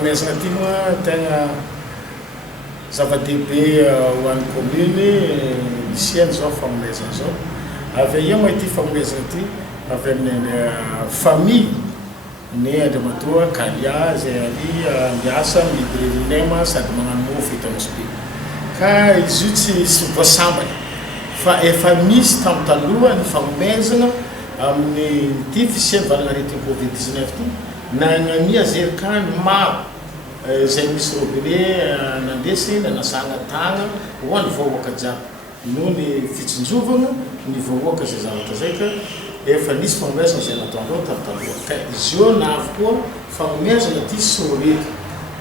fanomezana ty moa tegna zava-dehibe ho an'ny commune isiany zao fanomezana zao. Avy eo moa ity fanomezana ty avy amin'ny famille ny andriamatoa Kalia zay ali miasa midiririnema sady magnano mofo eto Nosy Be. Ka izy io tsy voasambany fa efa misy tamin'ny taloha ny fanomezana amin'ny ty fisiany valanaretin'ny Covid-19 ty nagnany azerikany maro zay misy robinet nandesy nanasana tagna ho an'ny vahoaka jiaby noho ny fitsinjovana ny vahoaka zay zavatra zay ka efa nisy fanomezana zay nataondreo tamintaloha. Ka izy io na avokoa fanomezana ty soreto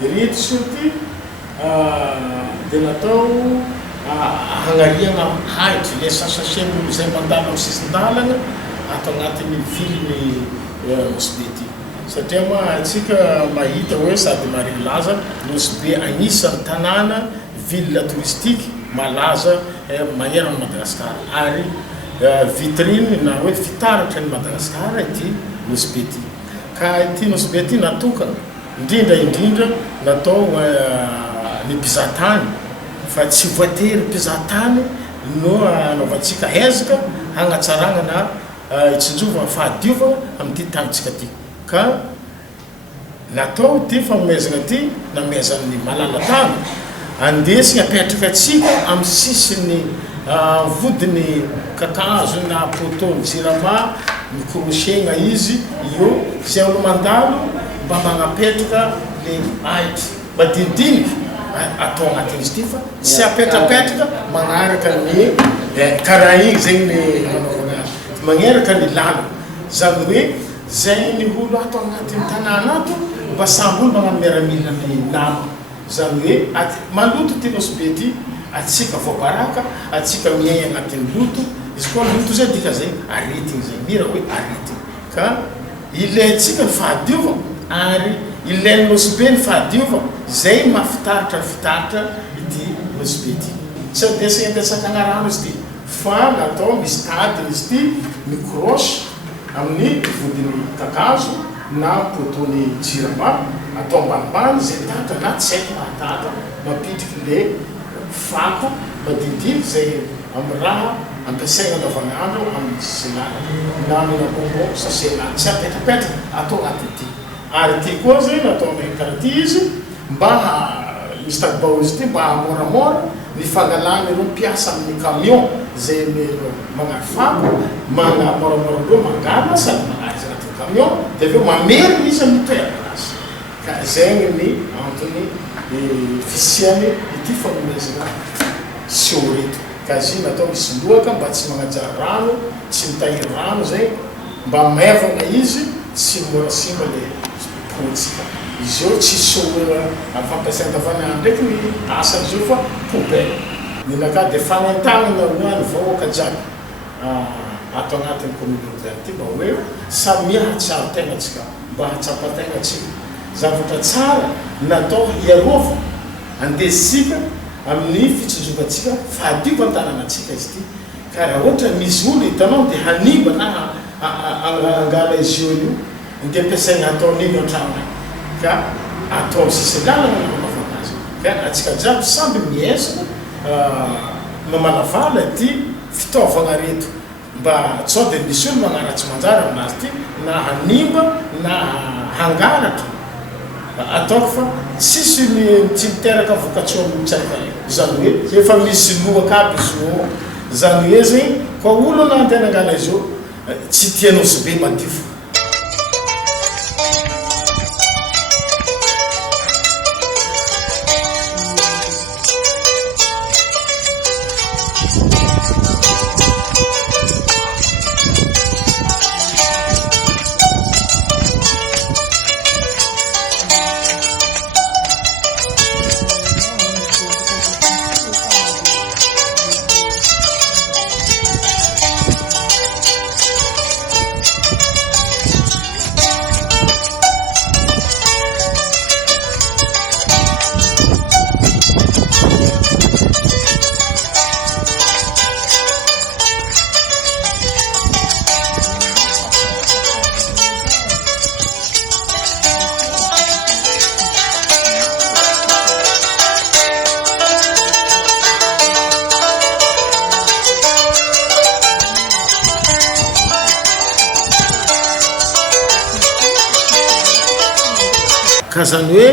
reto sio ty dia natao hagnariana haitry le sasasen'olo zay mandalo amin'ny sisin-dalana atao agnatin'ny viliny Nosy Be ty. Satria moa antsika mahita hoe sady marilaza Nosy Be agnisan'ny tanàna ville touristique malaza maneran'ny Madagasikara ary vitrine na hoe fitaratra ny Madagasikara ity Nosy Be ty. Ka ity Nosy Be ty natokana indrindra natao ny mpizatany fa tsy voatery mpizatany no anaovantsika hezaka hagnatsarana na itsinjova fahadiovan'ny amin'ity tanitsika ty. Ka natao ty fanomezana ty namezan'ny malalatany andesiny apetraka atsika amin'ny sisin'ny vodiny kakazo na potony jirama mikrosegna izy io zay olo mandalo mba magnapetraka le haitry madinidinika atao agnatin'izy ty fa tsy apetrapetraka magnaraka ny karaha igny zegny ny anaovana azy magneraka ny lala zany hoe zay ny olo atao agnatin'ny tanàna ato mba samby olo magnano miaramila ny nama zany hoe maloto ty Nosy Be ty atsika voabaraka atsika miaigna agnatin'ny loto izy koa loto zay dika zay aretigny zay mira hoe aretigny ka ilayntsika ny fahadiova ary ilain'ny Nosy Be ny fahadiova zay mafitaritra fitaritra ity Nosy Be ty tsy adesy andesakana rano izy ty fa natao misy tadiny izy ty mikrosy amin'ny vodiny kakazo na potony jirama atao ambanimbany zay tatra na tsy haiko mahatatra mapitriky le fako madinidinika zay amin'ny raha ampiasaigna andavanandro amin'ny sisinany na mina bonbon sasenany tsy apetrapetraka atao agnatin'ity. Ary ty koa zay natao karaha ty izy mba misy tagobao izy ty mba hamoramora ny fangalana ireo mpiasa amin'ny camion zay magnano fako moramora reo mangala sady magnazy agnatin'ny camion dia aveo mamerina izy amin'ny toerana azy. Ka zegny ny antony fisiany ity fanomezana sioreto. Ka izy natao misy lohaka mba tsy magnajary rano tsy mitahiry rano zay mba maivana izy tsy mora simba le potsika izy eo tsy soa fampiasan-davanandro ndraiky ny asany izy io fa poubelle ninaka dia fagnantagnana hoany vahoaka jiaby atao agnatin'ny commune urbaine ty mba hoe samy hahatsaro tegna atsika mba hatsapategna atsika zavatra tsara natao hiarova andesitsika amin'ny fitsinjovantsika fahadiovan'ny tanànatsika izy ty. Ka raha ohatra misy olo hitanao dia hanimba na angala izy io dia ampiasaigna ataon'ny an-trano ka atao amin'ny sisiny lalana nanaovana azy. Ka atsika jiaby samby mihezaka mamalavala ty fitaovagna reto mba tsao dia misy olo magnaratsy manjary aminazy ty na hanimba na hangalatra ataoko fa tsisy tsy miteraka voka-tsoa mitsarika zany hoe efa misy lohaka aby izy io zany hoe zegny koa olo na antena angala izy io tsy tia Nosy Be madio. ka zany hoe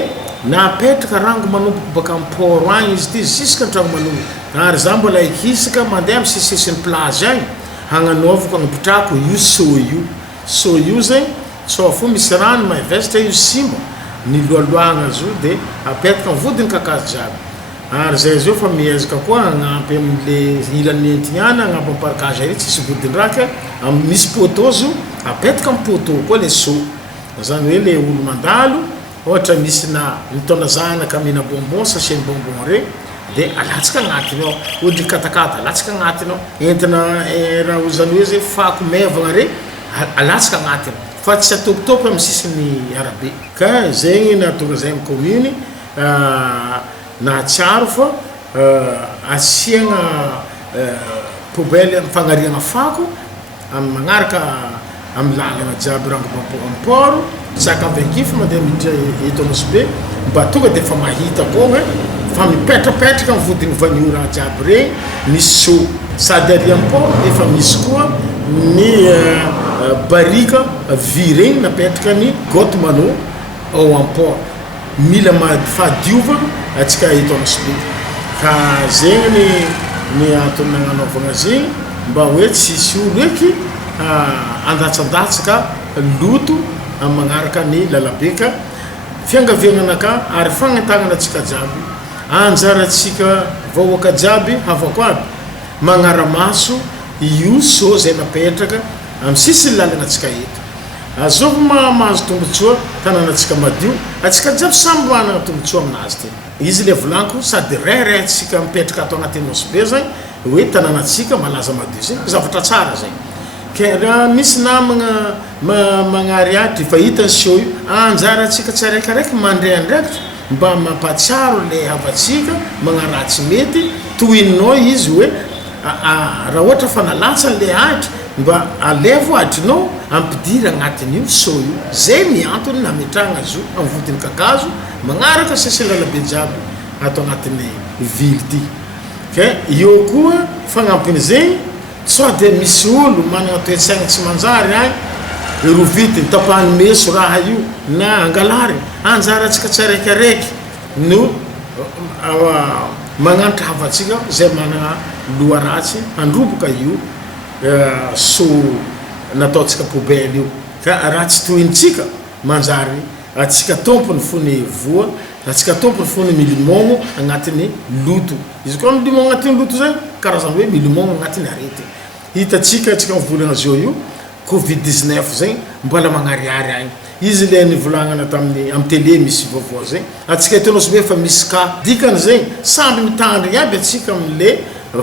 napetraka rango manomboka baka amporo agny izy ty jusque antragno manomboka ary za mbola ikisaka mandeha amin'ny sisin'ny plage agny hagnanaovako agnipitrako io so io zay so fo misy rano maivesitra io simba ny loaloagna zo de apetraka vodiny kakazo jiaby ary zay zao fa mihezaka koa agnampy amin'le ilan'ny entigniana agnampy amin'ny parkage ary tsisy vodin-draka misy poteau zo apetraka amin'ny poteau koa le so zany hoe le olo mandalo ohatra misy na mitondra zanaka mina bonbon sachet bonbon regny de alatsaka agnatiny ao ody katakata alatsaka agnatiny ao entina raha ozany hoe zay fako mevagna regny alatsaka agnatiny fa tsy atopitopy amin'ny sisin'ny arabe ka zegny natonga zay amin'ny commune nahatsiaro fa asiagna poubelle fanarihagna fako amin'ny magnaraka amin'ny lalana jiaby rangobamporo sakavy ankify mandeha miditra eto Nosy Be mba tonga de fa mahita koa hoe fa mipetrapetraka amin'ny vodiny vanio raha jiaby regny misy so sady ary am-poro efa misy koa ny barika vy regny napetraka ny gote mano ao am-poro mila fahadiova atsika eto Nosy Be ka zegny ny antony nagnanaovagna zegny mba hoe tsisy olo eky andatsandatsaka loto amin'ny magnaraka ny lalabeka fiangaviagnanaka ary fagnantagnana atsika jiaby anjaratsika vahoaka jiaby havako aby magnaramaso io so zay napetraka amin'ny sisiny lalana atsika eto azoko mahazo tombotsoa tananatsika madio atsika jiaby samby manana tombotsoa aminazy ty izy le volaniko sady rairay atsika mipetraka atao agnatin'ny Nosy Be zany hoe tananatsika malaza madio zay zavatra tsara zay ke raha misy namagna magnariatry fa hitany siho io anjara atsika tsaraikiraiky mandray andraikitra mba mampatsiaro le havatsika magnaratsy mety toinao izy hoe raha ohatra fa nalatsany le ahitra mba alevo ahitrinao ampidiry agnatin'io so io zay miantony nametrahagna zo amin'ny vodiny kakazo magnaraka sesilalabe jiaby atao agnatin'ny ville ty ke eo koa fagnampiny zegny so de misy olo managna toe-tsaigna tsy manjary agny rovity tapahany meso raha io na angalary anjara atsika tsaraikaraiky no magnanitra havatsika zay managna loha ratsy handroboka io so nataotsika poubelle io ka raha tsy tohintsika manjary atsika tompony fony voa atsika tompony fony milimogno agnatin'ny loto izy koa milimogno agnatin'ny loto zay karazany hoe milimogno agnatin'ny arety hitatsika atsika mivolagna zao io covid-19 zay mbola magnariary agny izy le nivolagnana tamin'ny amin'ny télé misy vaovao zay atsika eto Nosy Be fa misy ka dikany zay samby mitandrigny aby atsika amin'le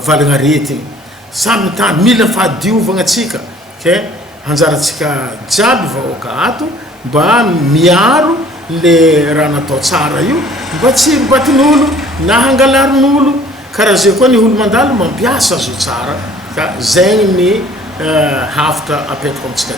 valagna arety samby mitandry mila fahadiovagna atsika ke anjaratsika jiaby vahoaka ato mba miaro le raha natao tsara io mba tsy ribatin'olo na hangalarin'olo karaha zay koa ny olo mandalo mampiasa zo tsara ka zegny ny hafitra apetrako amitsika